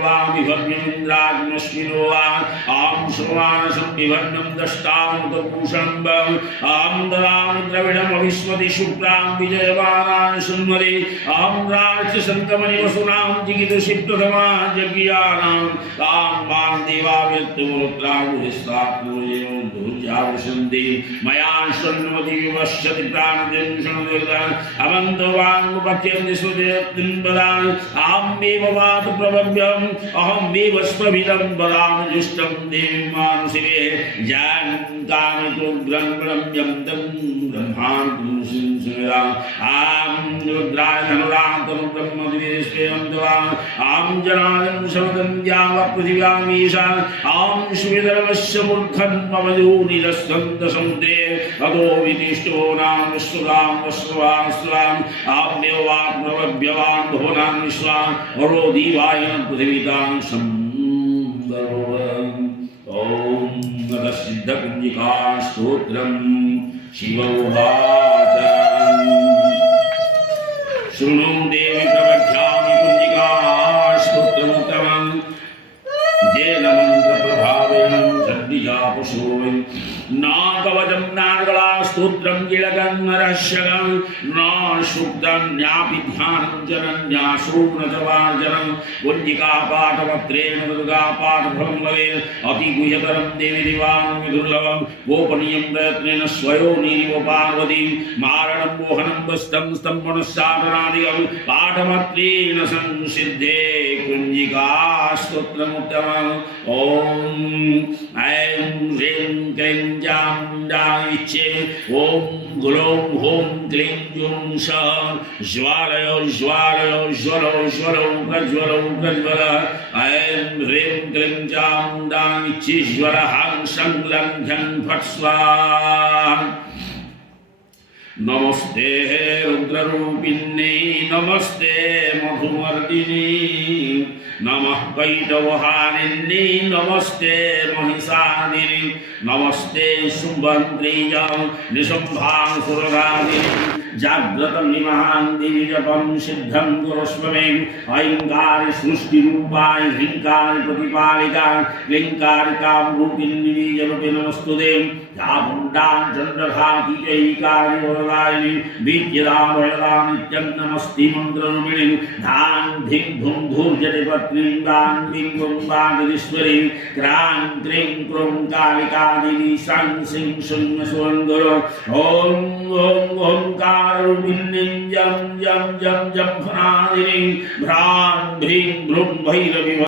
प्रवामि भव्यमिन्द्राग्नश्विनो वा आं श्रवाणसं विभन्नं दष्टामुतभूषणं आं ददामि द्रविडमविस्मति शुक्लां विजयवानां शृण्वते आं राक्षसन्तमनिवसुनां जिगितुषिप्रथमा यज्ञानां तां मां देवाव्यक्तमुरुत्रामुदिस्तात्मूर्यं दुर्जावसन्ति मया शृण्वति विवश्यति प्राणजं शृणुदेवतान् अवन्तो वाङ्मुपख्यं दिशुदेवतिं वदामि आम्मेव वातु प्रभव्यम् अहमेव स्वभिदं वदामि जुष्टं देवी मानुषिवे जानकामितुग्रं ब्रह्म्यं तं ब्रह्माण्डं संसुरा आं रुद्राय धनुरान्तरं ब्रह्मदिवेश्वरं दवा आं जनानं शमदं यावपृथिव्यामीशा आं सुविधर्मस्य मूर्खं मम योनिरस्कन्दसमुद्रे अतो वितिष्ठो नाम सुरां वस्वास्वां आम्यवात्मवभ्यवान् भुवनां विश्वां वरो दीवाय पृथिवीतां संवरोम् ॐ नदसिद्धकुञ्जिका स्तोत्रं शिवोवाच शृणु देवि प्रवक्ष्यामि कुञ्जिका स्तोत्रमुत्तमं येन मन्त्रप्रभावेण षड्विजापुषो नाकवचं नार्गला स्तोत्रं कीलकं नरस्यकं न सूक्तं न्यापि ध्यानं जनन्यासूर्णजवार्जनं कुञ्जिकापाठपत्रेण दुर्गापाठफलं भवेत् अतिगुह्यतरं देवी दिवानं विदुर्लभं गोपनीयं प्रयत्नेन स्वयोनिरिव पार्वतीं मारणं मोहनं वस्तं स्तम्भनस्साधनादिकं पाठपत्रेण संसिद्धे कुञ्जिकास्तोत्रमुत्तमम् ॐ ऐं ह्रीं क्लीं जां डायिचे ॐ ग्लौं ह्रौं क्लीं जुं सः ज्वालय ज्वालय ज्वलौ ज्वलौ प्रज्वलौ प्रज्वल ऐं ह्रीं क्लीं जां डायिचे ज्वलहां संग्लं झं फट् स्वाहा नमस्ते रुद्ररूपिण्यै नमस्ते मधुमर्दिनी नमः कैटवहारिण्यै नमस्ते महिषादिनी नमस्ते शुभद्रीजां निशुम्भासुरगादिनी जाग्रतमिमहां देवी जपं सिद्धं कुरुष्व मे ऐङ्कारी सृष्टिरूपाय ह्रीङ्कारी प्रतिपालिका क्लीङ्कारिकां रूपिणी बीजरूपे नमस्तुते यामुण्डां चण्डघातीजैकारी वरदायिनी विद्यदां वरदां नित्यं नमस्ति मन्त्ररूपिणी धां धिं धुं धूर्जटिपत्नीं दां धिं गुं वागीश्वरी क्रां क्रीं क्रूं कालिकादिनी सं सिं सुं सुवन्दुर ॐ ओंकाररूपिणीं जं जं जं जं फनादिनी भ्रां भ्रीं भ्रूं भैरवी